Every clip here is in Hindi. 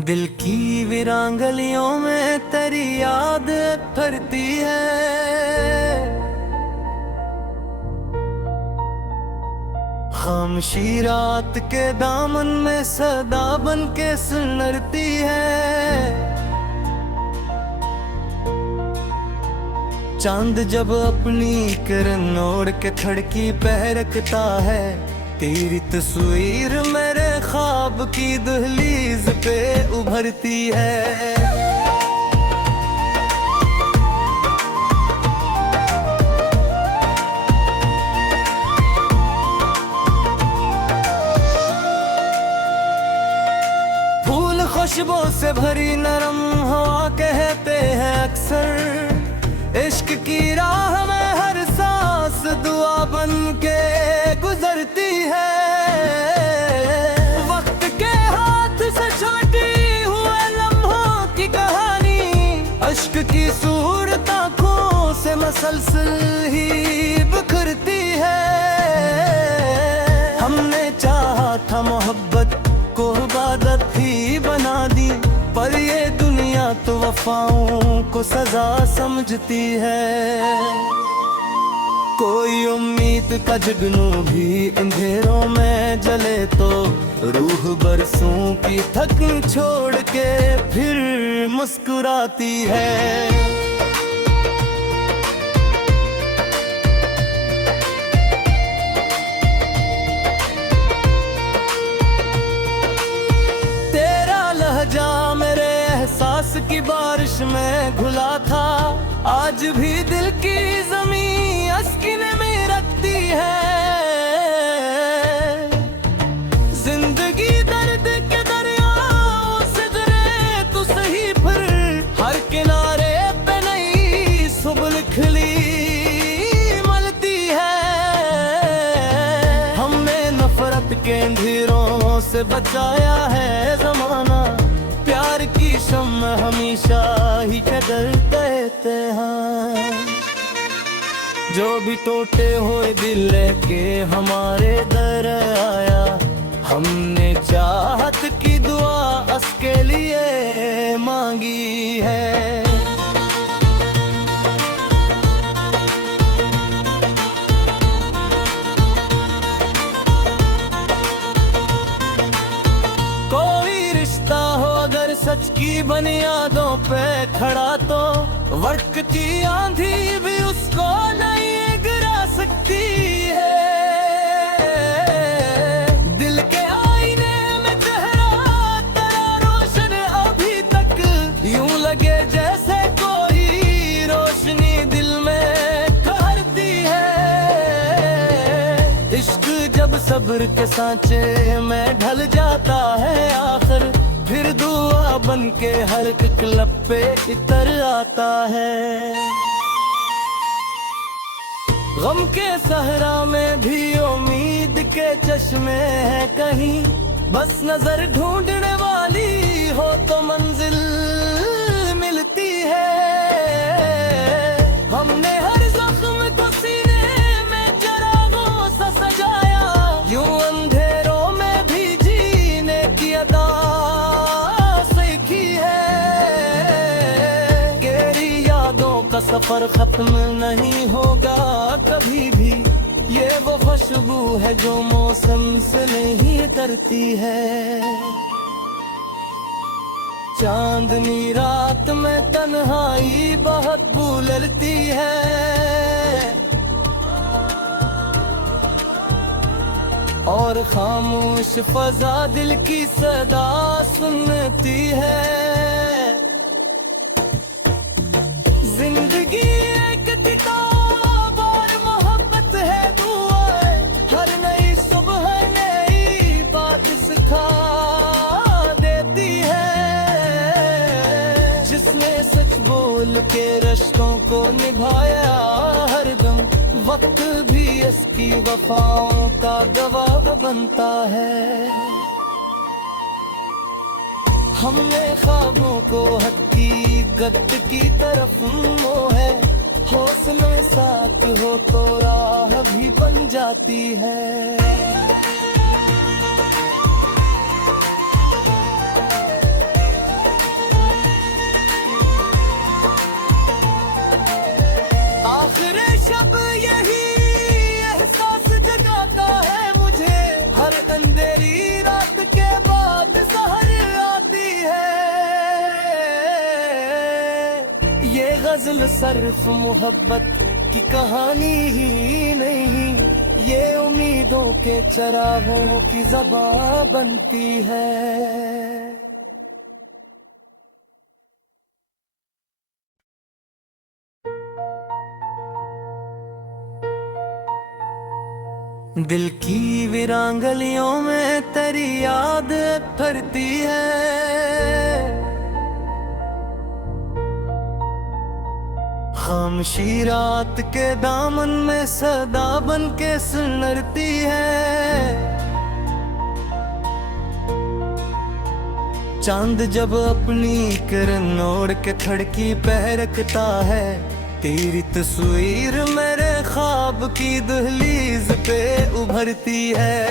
दिल की वीरांगलियों में तेरी याद फिरती है। खामोशी रात के दामन में सदा बन के सुलरती है। चांद जब अपनी किरण ओढ़ के खिड़की पे रखता है, तेरी तस्वीर मेरे ख्वाब की दहलीज पे उभरती है। फूल खुशबू से भरी नरम हवा कहते हैं अक्सर, इश्क की राह में हर सांस दुआ बन के गुजरती है। वक्त के हाथ से छोटी हुए लम्हों की कहानी, अश्क की सूरत आँखों से मसलसल ही बिखरती है। हमने चाहा था मोहब्बत को इबादत ही बना दी, पर ये दुनिया तो वफाओं को सजा समझती है। कोई उम्मीद का जुगनू भी अंधेरों में जले तो रूह बरसों की थकन छोड़ के फिर मुस्कुराती है। मेरे एहसास की बारिश में घुला था, आज भी दिल की ज़मीं अस्किने में रखती है। जिंदगी दर्द के दरियाओं से गुजरे तो सही, फिर हर किनारे पे नई सुबह खिली मलती है। हमने नफरत के अंधेरों से बचाया है ज़माना, प्यार की शम्म हमेशा ही कदर कहते हैं। जो भी टूटे हुए दिल लेके हमारे दर आया, हमने चाहत की दुआ उसके लिए मांगी है। सच की बुनियादों पे खड़ा तो वक्त की आंधी भी उसको नहीं गिरा सकती है। दिल के आईने में चेहरा तेरा रोशन अभी तक यूं लगे जैसे कोई रोशनी दिल में ठहरती है। इश्क जब सब्र के सांचे में ढल जाता है आखिर, फिर दुआ बन के हर एक लब पे इतर आता है। गम के सहरा में भी उम्मीद के चश्मे हैं कहीं, बस नजर ढूंढने वाली हो तो मंजिल मिलती है। हमने हर जख्म को सीने में चिरागों सा सजाया, यूं अंधेरों में भी जीने की अदा सफर खत्म नहीं होगा कभी भी, ये वो खुशबू है जो मौसम से नहीं डरती है। चांदनी रात में तन्हाई बहुत बुलरती है, और खामोश फजा दिल की सदा सुनती है। जिंदगी एक किताब और मोहब्बत है दुआएं, हर नई सुबह नई बात सिखा देती है। जिसने सच बोल के रिश्तों को निभाया हरदम, वक्त भी इसकी वफाओं का गवाह बनता है। हमने ख्वाबों को हकीकत की तरफ मोह है, हौसले साथ हो तो राह भी बन जाती है। रसूल सिर्फ मोहब्बत की कहानी ही नहीं, ये उम्मीदों के चरागों की ज़बां बनती है। दिल की वीरांगलियों में तेरी याद फरती है, खामोशी रात के दामन में सदा बन के सुलरती है। चांद जब अपनी किरण ओढ़ के खिड़की पे रखता है, तेरी तस्वीर मेरे ख्वाब की दहलीज पे उभरती है।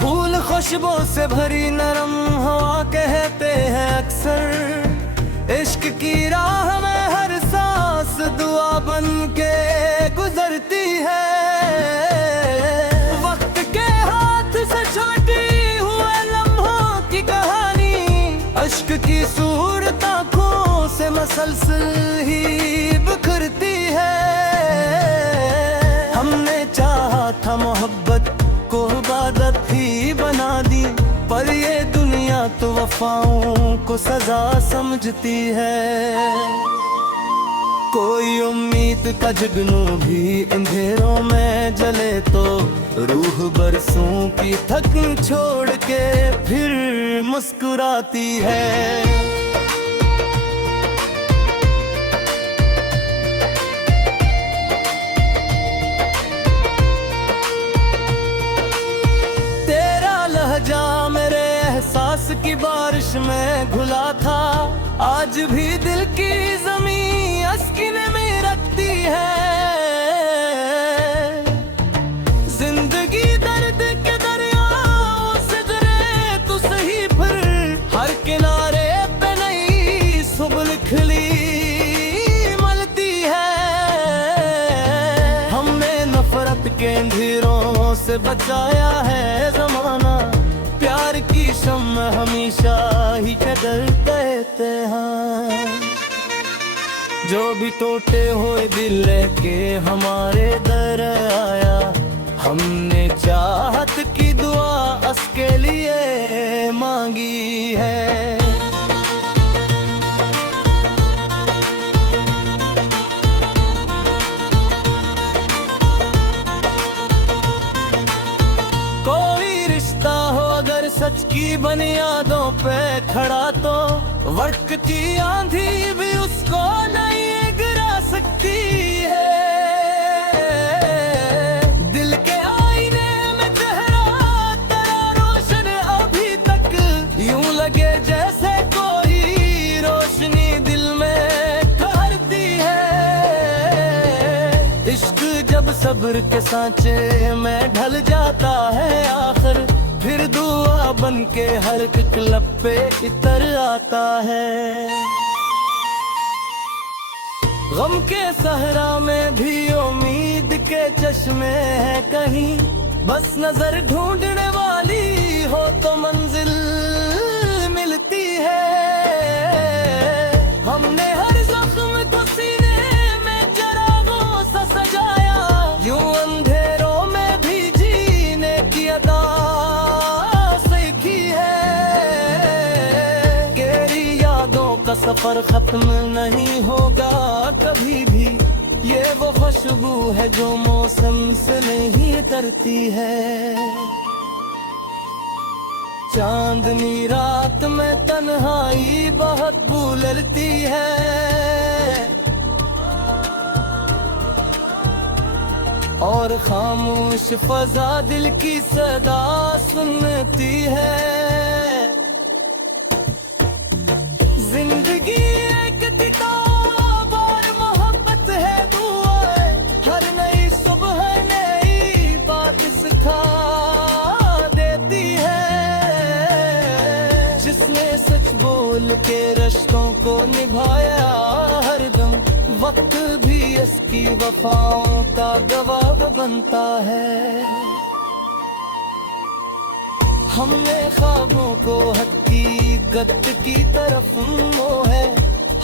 फूल खुशबू से भरी नरम हवा कहते हैं अक्सर, इश्क की राह में हर सांस दुआ बन के गुजरती है। वक्त के हाथ से छोटी हुए लम्हों की कहानी, अश्क की सूरत आँखों से मसलसल ही बिखरती है। हमने चाहा था मोहब्बत को इबादत ही बना दी, पर ये दुनिया तो वफाओं को सजा समझती है। कोई उम्मीद का जुगनू भी अंधेरों में जले तो रूह बरसों की थकन छोड़ के फिर मुस्कुराती है। तेरा लहजा मेरे एहसास की बारिश में घुला था, आज भी दिल की जमीन अस्किने में रखती है। जिंदगी दर्द के दरियाओं से गुजरे तो सही, फिर हर किनारे पे नई सुबह खिली मलती है। हमने नफरत के अंधेरों से बचाया है जमाना, प्यार की शम्म हमेशा ही कदर कहते हैं। जो भी टूटे हुए दिल लेके हमारे दर आया, हमने चाहत की दुआ उसके लिए मांगी है। कोई रिश्ता हो अगर सच की बुनियादों पे खड़ा, तो वक्त की आंधी भी उसको नहीं गिरा सकती है। दिल के आईने में चेहरा तेरा रोशन अभी तक यूं लगे जैसे कोई रोशनी दिल में ठहरती है। इश्क जब सब्र के सांचे में ढल जाता है आखिर, फिर दुआ बन के हर एक लब पे इतर आता है। गम के सहरा में भी उम्मीद के चश्मे हैं कहीं, बस नजर ढूंढने वाली हो तो मंजिल मिलती है। हमने हर जख्म को सीने में चरागों सा सजाया, यूं अंधेरों में भी जीने की अदा सीखी है। तेरी यादों का सफर खत्म नहीं होगा कभी भी, ये वो खुशबू है जो मौसम से नहीं करती है। चांदनी रात में तन्हाई बहुत भूलती है, और खामोश फजा दिल की सदा सुनती है। जिंदगी एक किताब और मोहब्बत है दुआएं, हर नई सुबह नई बात सिखा देती है। जिसने सच बोल के रिश्तों को निभाया हरदम, वक्त भी इसकी वफाओं का गवाह बनता है। हमने ख्वाबों को हकीकत की तरफ मोह है,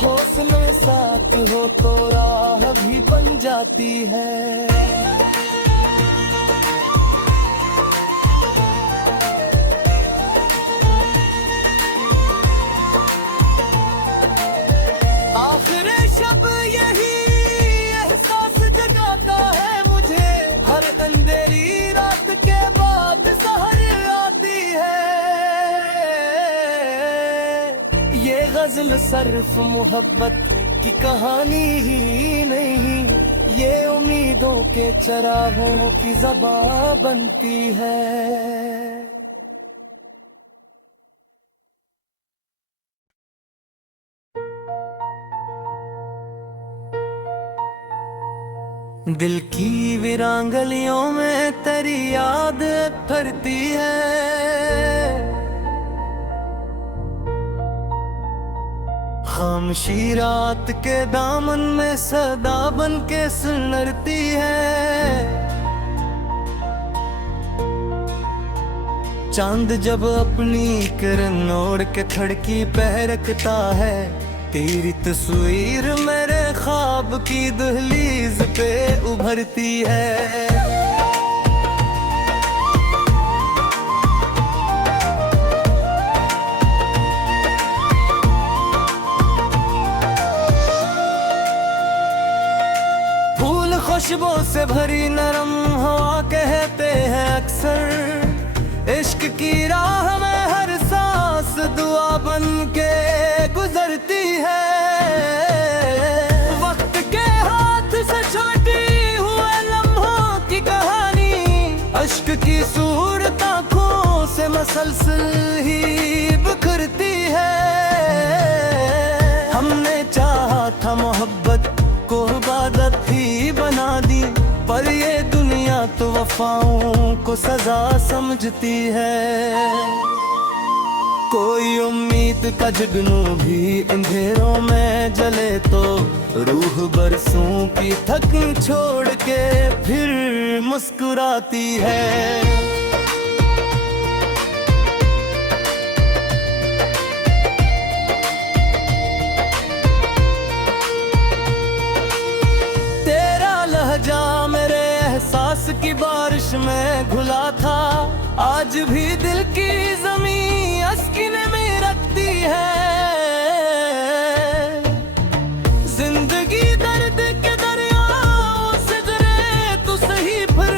हौसले साथ हो तो राह भी बन जाती है। आखिर शब यही एहसास जगाता है मुझे, हर अंधेरी रात के बाद सहर आती है। ये गजल सिर्फ मोहब्बत की कहानी ही नहीं, ये उम्मीदों के चरागों की ज़बां बनती है। दिल की वीरांगलियों में तेरी याद फिरती है, खामोशी रात के दामन में सदा बन के सुनरती है। चांद जब अपनी किरण ओढ़ के खिड़की पे रखता है, तेरी तस्वीर मेरे ख्वाब की दहलीज पे उभरती है। फूल खुशबू से भरी नरम हवा कहते हैं अक्सर, इश्क की राह में हर सांस दुआ बन के गुजरती है। वक्त के हाथ से छोटी हुए लम्हों की कहानी, अश्क की सूरत आँखों से मसलसल ही बिखरती है। हमने चाहा था मोहब्बत को इबादत ही बना दी, पर ये दुनिया तो वफाओं को सजा समझती है। कोई उम्मीद का जुगनू भी अंधेरों में जले तो रूह बरसों की थकन छोड़ के फिर मुस्कुराती है। मेरे एहसास की बारिश में घुला था, आज भी दिल की ज़मीं अस्किने में रखती है। जिंदगी दर्द के दरियाओं से गुजरे तो सही, फिर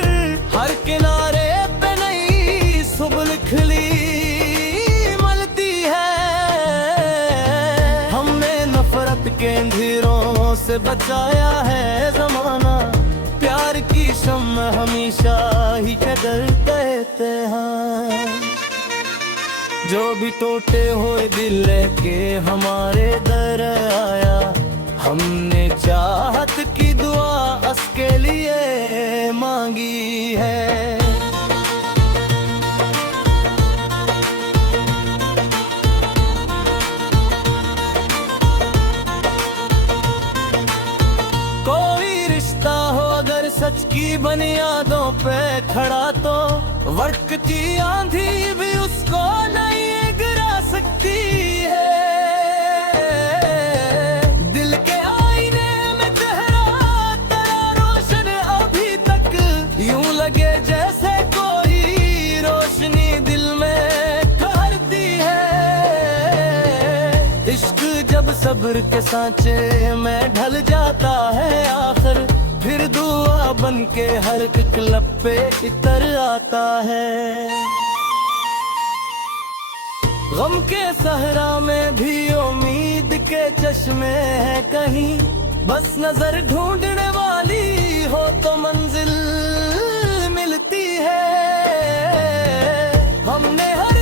हर किनारे पे नई सुबह खिली मलती है। हमने नफरत के अंधेरों से बचाया है ज़माना, प्यार की शम्म हमेशा ही कदर कहते हैं। जो भी टूटे हुए दिल लेके हमारे दर आया, हमने चाहत की दुआ उसके लिए मांगी है। सच की बुनियादों पे खड़ा तो वक्त की आंधी भी उसको नहीं गिरा सकती है। दिल के आईने में चेहरा तेरा रोशन अभी तक यूं लगे जैसे कोई रोशनी दिल में ठहरती है। इश्क जब सब्र के सांचे में ढल जाता है, आखिर फिर दुआ बन के हर एक लब पे इतर आता है। गम के सहरा में भी उम्मीद के चश्मे हैं कहीं, बस नजर ढूंढने वाली हो तो मंजिल मिलती है। हमने हर